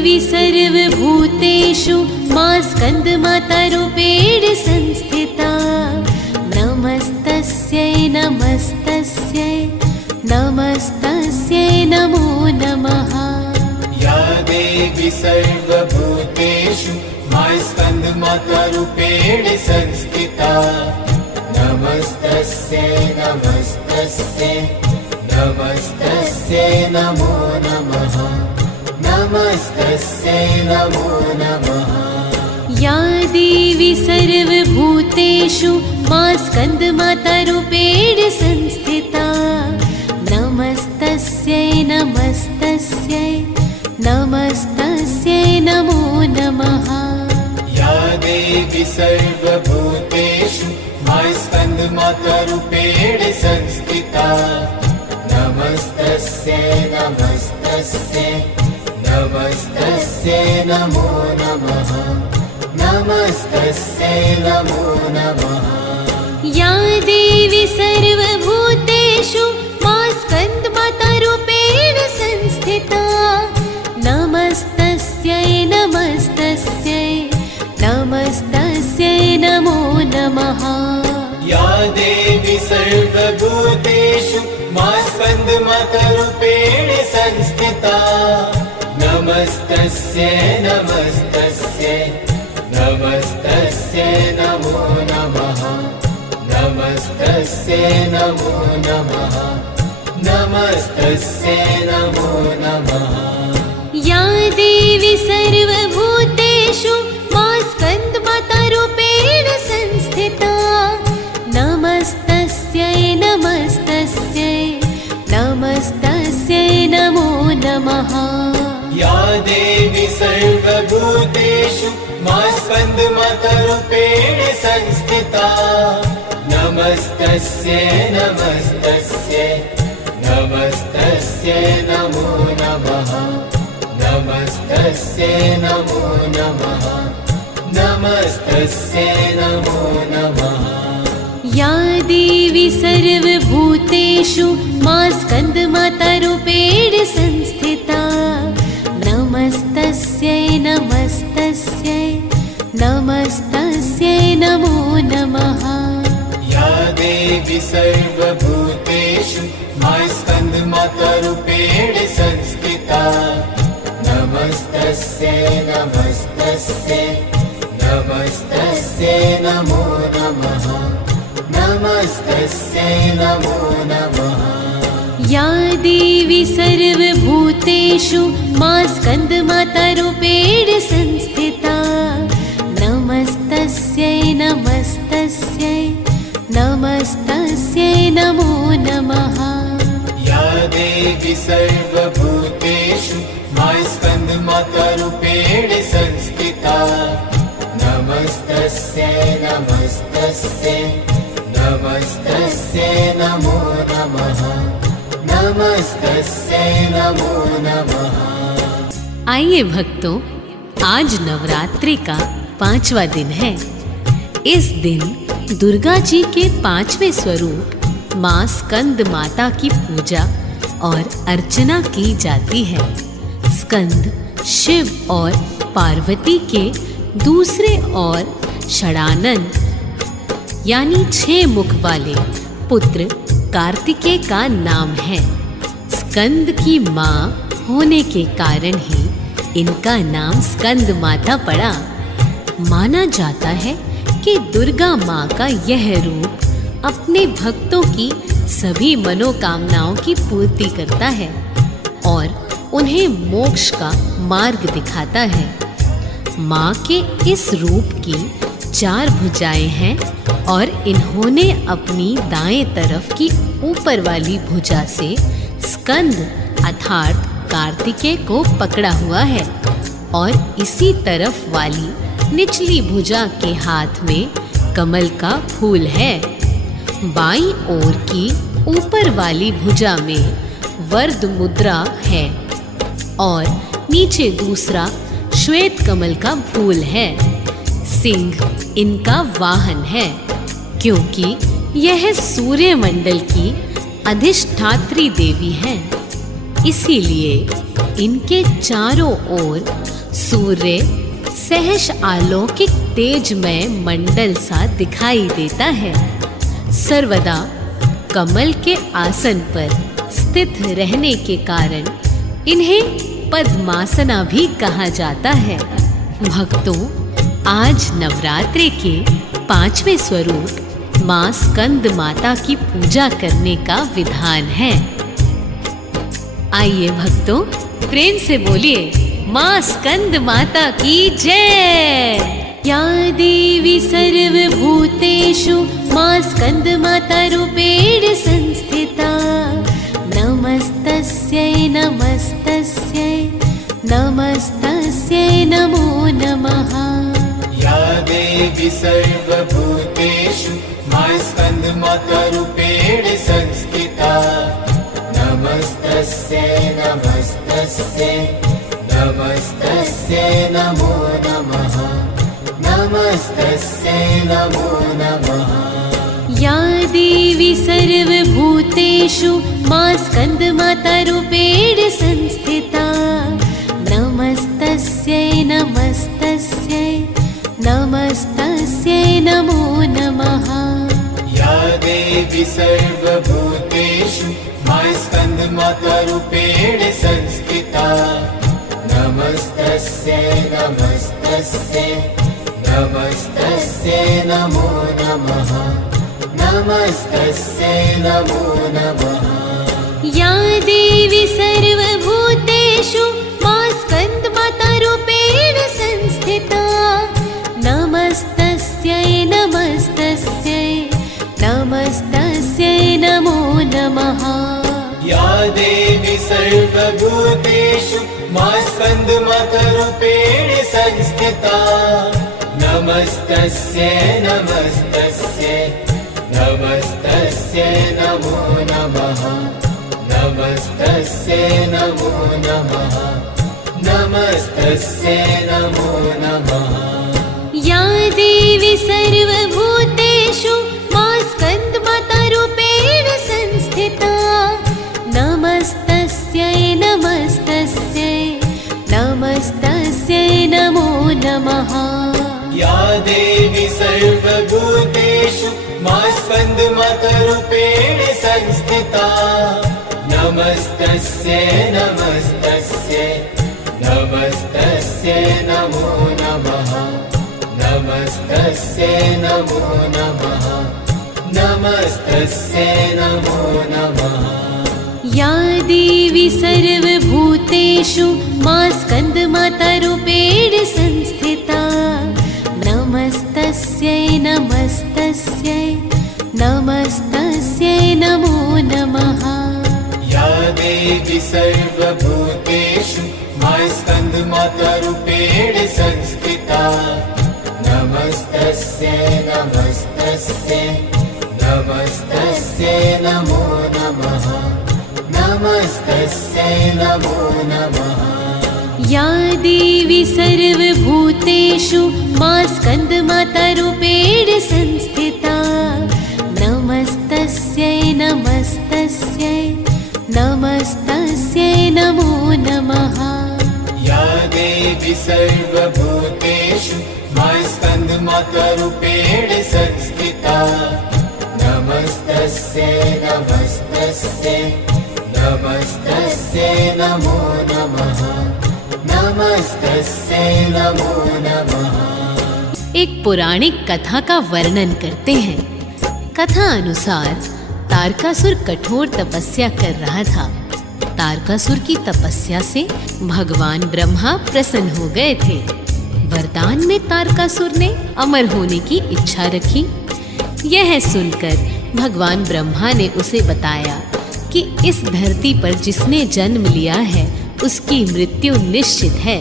देवी सर्वभूतेषु मां स्कन्दमातारूपेण संस्थिता। नमस्तस्यै नमस्तस्यै नमस्तस्यै नमो नमः। या देवी सर्वभूतेषु मां स्कन्दमातारूपेण संस्थिता। नमस्तस्यै नमस्तस्यै नमस्तस्यै नमो नमः। नमस्तस्यै नमो नमः। या देवी सर्वभूतेषु मां स्कन्दमातारूपेण संस्थिता। नमस्तस्यै नमस्तस्यै नमस्तस्यै नमो नमः। या देवी सर्वभूतेषु मां स्कन्दमातारूपेण संस्थिता। नमस्तस्यै नमस्तस्यै नमस्तस्यै नमो नमः। नमस्तस्यै नमो नमः। या देवी सर्वभूतेषु मां स्कन्दमातारूपेण संस्थिता। नमस्तस्यै नमस्तस्यै नमस्तस्यै नमो नमः। या देवी सर्वभूतेषु मां स्कन्दमातारूपेण संस्थिता। नमस्तस्यै नमस्तस्यै नमस्तस्यै नमो नमः। नमस्तस्यै नमो नमः। नमस्तस्यै नमो नमः। या देवी सर्वभूतेषु मां स्कन्दमातारूपेण संस्थिता। नमस्तस्यै नमस्तस्यै नमस्तस्यै नमो नमः। या देवी सर्वभूतेषु मां स्कन्दमातारूपेण संस्थिता। नमस्तस्यै नमस्तस्यै नमस्तस्यै नमो नमः। नमस्तस्यै नमो नमः। नमस्तस्यै नमो नमः। या देवी सर्वभूतेषु मां स्कन्दमातारूपेण संस्थिता। नमस्तस्यै नमस्तस्यै नमस्तस्यै नमो नमः। या देवी सर्वभूतेषु मां स्कन्दमातारूपेण संस्थिता। नमस्तस्यै नमस्तस्यै नमस्तस्यै नमो नमः। नमस्तस्यै नमो नमः। या देवी सर्वभूतेषु मां स्कन्दमातारूपेण संस्थिता। नमस्तस्यै नमस्तस्यै नमस्तस्यै नमो नमः। या देवी सर्वभूतेषु मां स्कन्दमातारूपेण संस्थिता। नमस्तस्यै नमस्तस्यै नमस्तस्यै नमो नमः। नमस्तस्यै नमो नमः। आइए भक्तों, आज नवरात्रि का 5वां दिन है। इस दिन दुर्गा जी के 5वें स्वरूप मां स्कंद माता की पूजा और अर्चना की जाती है। स्कंद शिव और पार्वती के दूसरे और षडानन यानी 6 मुख वाले पुत्र कार्तिकेय का नाम है। स्कंद की माँ होने के कारण ही इनका नाम स्कंद माता पड़ा। माना जाता है कि दुर्गा माँ का यह रूप अपने भक्तों की सभी मनोकामनाओं की पूर्ति करता है और उन्हें मोक्ष का मार्ग दिखाता है। माँ के इस रूप की 4 भुजाएं हैं और इन्होंने अपनी दाएं तरफ की ऊपर वाली भुजा से स्कंद अर्थात कार्तिकेय को पकड़ा हुआ है और इसी तरफ वाली निचली भुजा के हाथ में कमल का फूल है। बाईं ओर की ऊपर वाली भुजा में वरद मुद्रा है और नीचे दूसरा श्वेत कमल का फूल है। सिंह इनका वाहन है क्योंकि यह सूर्य मंडल की अधिष्ठात्री देवी है। इसीलिए इनके चारों ओर सूर्य सहज अलौकिक तेजमय मंडल सा दिखाई देता है। सर्वदा कमल के आसन पर स्थित रहने के कारण इन्हें पद्मासना भी कहा जाता है। भक्तों, आज नवरात्रि के 5वें स्वरूप मां स्कंद माता की पूजा करने का विधान है। आइए भक्तों, प्रेम से बोलिए मां स्कंद माता की जय। या देवी सर्वभूतेषु मां स्कंद माता रूपेण संस्थिता, नमस्तस्यै नमस्तस्यै नमस्तस्यै नमो नमः। या देवी सर्वभूतेषु मां स्कंद माता रूपेण संस्थिता, नमस्तस्यै नमस्तस्यै नमस्तस्यै नमो नमः, नमस्तस्यै नमो नमः। या देवी सर्वभूतेषु मां स्कंद माता रूपेण संस्थिता, नमस्तस्यै नमस्तस्यै नमस्तस्यै नमो नमः। या देवी सर्वभूतेषु मां स्कंद माता रूपेण संस्थिता, नमस्तस्यै नमस्तस्यै नमस्तस्यै नमो नमः, नमस्तस्यै नमो नमः। या देवी सर्वभूतेषु मां स्कंद माता रूपेण संस्थिता, नमस्तस्यै नमस्तस्यै नमस्तस्यै नमो नमः। या देवी सर्वभूतेषु मां स्कंद माता रूपेण संस्थिता, नमस्तस्यै नमस्तस्यै नमस्तस्यै नमो नमः, नमस्तस्यै नमो नमः, नमस्तस्यै नमो नमः। या देवी सर्वभूतेषु मां स्कंद माता रूपेण संस्थिता, नमस्तस्यै नमस्तस्यै नमस्तस्यै नमो नमः। या देवी सर्वभूतेषु मां स्कंद माता रूपेण संस्थिता, नमस्तस्यै नमस्तस्यै नमस्तस्यै नमो नमः, नमस्तस्यै नमो नमः, नमस्तस्यै नमो नमः। या देवी सर्वभूतेषु मां स्कंद माता रूपेण संस्थिता, नमस्तस्यै नमस्तस्यै नमस्तस्यै नमो नमः। या देवी सर्वभूतेषु मां स्कंद माता रूपेण संस्थिता, नमस्तस्यै नमस्तस्यै नमस्तस्यै नमो नमः, नमस्तस्यै नमो नमः। या देवी सर्वभूतेषु मां स्कंद माता रूपेण संस्थिता, नमस्तस्यै नमस्तस्यै नमस्तस्यै नमो नमः। या देवी सर्वभूतेषु मां स्कंद माता रूपेण संस्थिता, नमस्तस्यै नमस्तस्यै नमस्तस्यै नमो नमः, नमस्तस्यै नमो नमः। एक पौराणिक कथा का वर्णन करते हैं। कथा अनुसार तारकासुर कठोर तपस्या कर रहा था। तारकासुर की तपस्या से भगवान ब्रह्मा प्रसन्न हो गए थे। वरदान में तारकासुर ने अमर होने की इच्छा रखी। यह सुनकर भगवान ब्रह्मा ने उसे बताया कि इस धरती पर जिसने जन्म लिया है उसकी मृत्यु निश्चित है,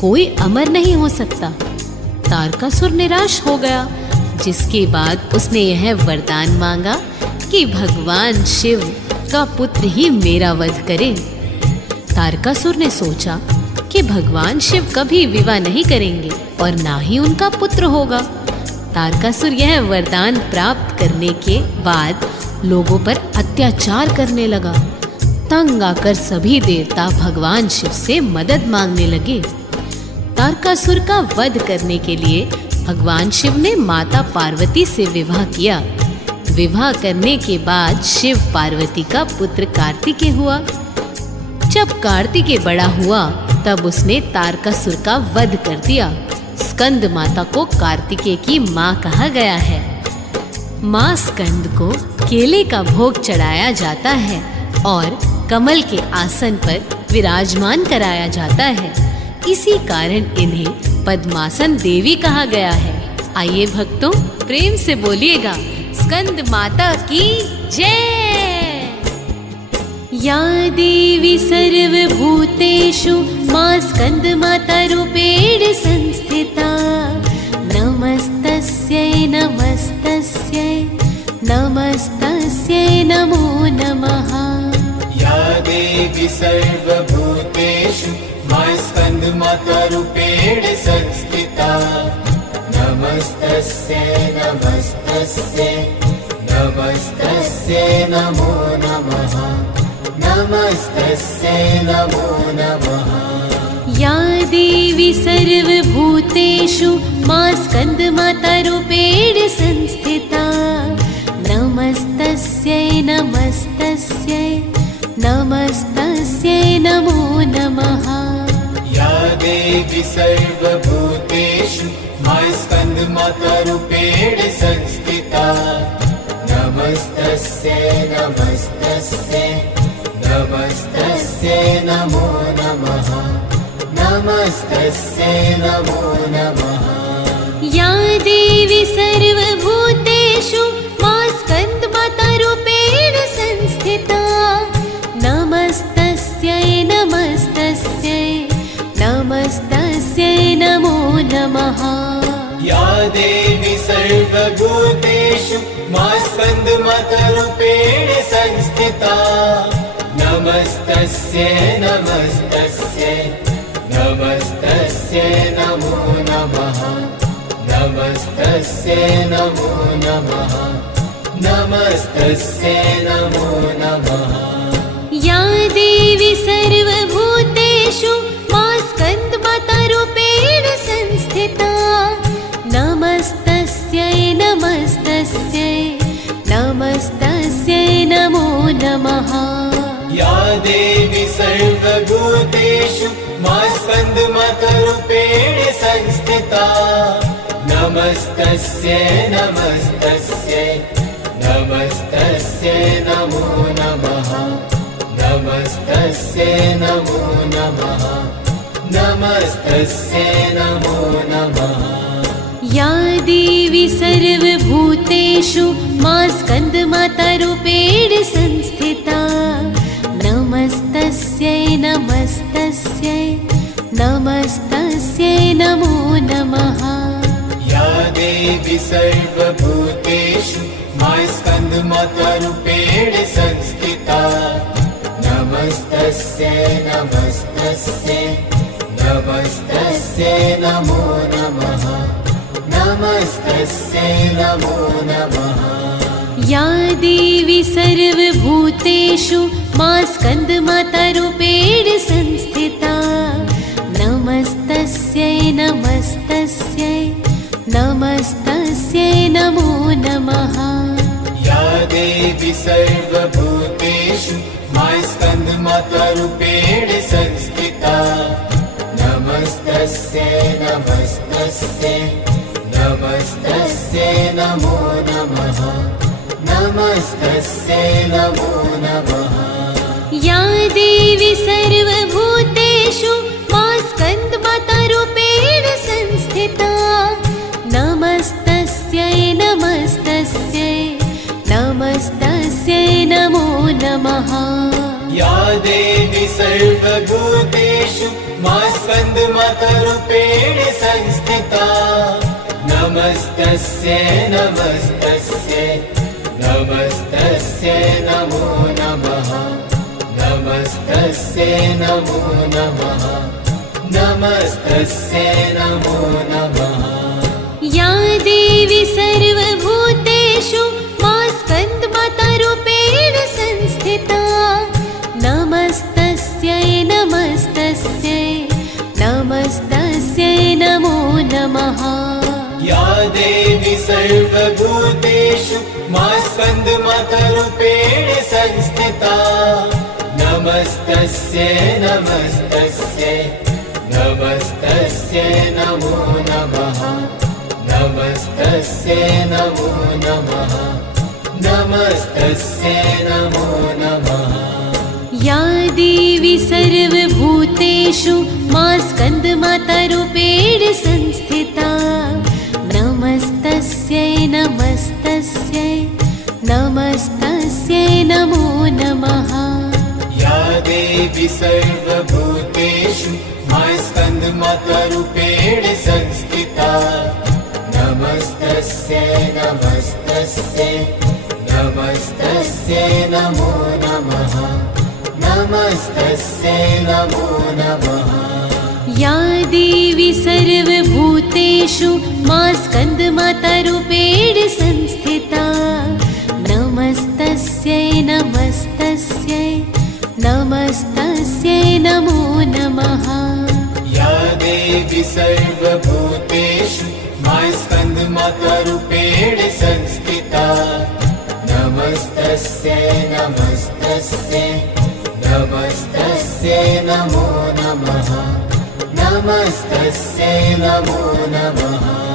कोई अमर नहीं हो सकता। तारकासुर निराश हो गया, जिसके बाद उसने यह वरदान मांगा कि भगवान शिव का पुत्र ही मेरा वध करे। तारकासुर ने सोचा कि भगवान शिव कभी विवाह नहीं करेंगे और ना ही उनका पुत्र होगा। तारकासुर यह वरदान प्राप्त करने के बाद लोगों पर अत्याचार करने लगा। तंग आकर सभी देवता भगवान शिव से मदद मांगने लगे। तारकासुर का वध करने के लिए भगवान शिव ने माता पार्वती से विवाह किया। विवाह करने के बाद शिव पार्वती का पुत्र कार्तिकेय हुआ। जब कार्तिकेय बड़ा हुआ तब उसने तारकासुर का वध कर दिया। स्कंद माता को कार्तिकेय की माँ कहा गया है। माँ स्कंद को केले का भोग चढ़ाया जाता है और कमल के आसन पर विराजमान कराया जाता है। इसी कारण इन्हें पद्मासन देवी कहा गया है। आइए भक्तों, प्रेम से बोलिएगा स्कंद माता की जय। या देवी सर्वभूतेषु मां स्कंद माता रूपेण संस्थिता। नमस्तस्यै नमस्तस्यै नमस्तस्यै नमो नमः। या देवी सर्वभूतेषु मां स्कंद माता रूपेण संस्थिता। नमस्तस्यै नमस्तस्यै नमस्तस्यै नमो नमः। नमस्तस्यै नमो नमः। या देवी सर्वभूतेषु मां स्कंद माता रूपेण संस्थिता। नमस्तस्यै नमस्तस्यै नमस्तस्यै नमो नमः। या देवी सर्वभूतेषु मां स्कंद माता रूपेण संस्थिता। नमस्तस्यै नमस्तस्यै नमस्तस्यै नमो नमः। नमस्तस्यै नमो नमः। या देवी सर्वभूतेषु मां स्कंद माता रूपेण संस्थिता। नमस्तस्यै नमस्तस्यै नमस्तस्यै नमो नमः। या देवी सर्वभूतेषु मां स्कंद माता रूपेण संस्थिता। नमस्तस्यै नमस्तस्यै नमस्तस्यै नमो नमः। नमस्तस्यै नमो नमः। नमस्तस्यै नमो नमः। या देवी सर्वभूतेषु मां स्कंद माता रूपेण संस्थिता। नमस्तस्यै नमस्तस्यै नमस्तस्यै नमो नमः। या देवी सर्वभूतेषु मां स्कंद माता रूपेण संस्थिता। नमस्तस्यै नमस्तस्यै नमस्तस्यै नमो नमः। नमस्तस्यै नमो नमः। नमस्तस्यै नमो नमः। या देवी सर्वभूतेषु मां स्कंद माता रूपेण संस्थिता। नमस्तस्यै नमस्तस्यै नमस्तस्यै नमो नमः। या देवी सर्वभूतेषु मां स्कंद माता रूपेण संस्थिता। नमस्तस्यै नमस्तस्यै नमस्तस्यै नमो नमः। नमस्तस्यै नमो नमः। या देवी सर्वभूतेषु मां स्कंद माता रूपेण संस्थिता। नमस्तस्यै नमस्तस्यै नमस्तस्यै नमो नमः। या देवी सर्वभूतेषु मां स्कंद माता रूपेण संस्थिता। नमस्तस्यै नमस्तस्यै नमस्तस्यै नमो नमः। नमस्तस्यै नमो नमः। या देवी सर्वभूतेषु मां स्कंद माता रूपेण संस्थिता। नमस्तस्यै नमस्तस्यै नमस्तस्यै नमो नमः। या देवी सर्वभूतेषु मां स्कंद माता रूपेण संस्थिता। नमस्तस्यै नमस्तस्यै नमस्तस्यै नमो नमः। नमस्तस्यै नमो नमः। नमस्तस्यै नमो नमः। या देवी सर्वभूतेषु मां स्कंद माता रूपेण संस्थिता। सर्वभूतेषु मा स्कन्दमातरूपेण संस्थिता नमस्तस्यै नमस्तस्यै नमस्तस्यै नमो नमः नमस्तस्यै नमो नमः नमस्तस्यै नमो नमः या देवी सर्वभूतेषु मा स्कन्दमातारूपेण संस्थिता नमस्तस्यै नमस्तस्यै नमस्तस्यै नमो नमः या देवी सर्वभूतेषु मा स्कन्दमातारूपेण संस्थिता नमस्तस्यै नमस्तस्यै नमस्तस्यै नमो नमः नमस्तस्यै नमो नमः या देवी सर्वभूतेषु मा स्कन्दमातारूपेण संस्थिता नमस्तस्यै नमस्तस्यै नमस्तस्यै नमो नमः या देवी सर्वभूतेषु मा स्कन्दमातारूपेण संस्थिता नमस्तस्यै नमस्तस्यै नमस्तस्यै नमो नमः नमस्तस्यै नमो नमः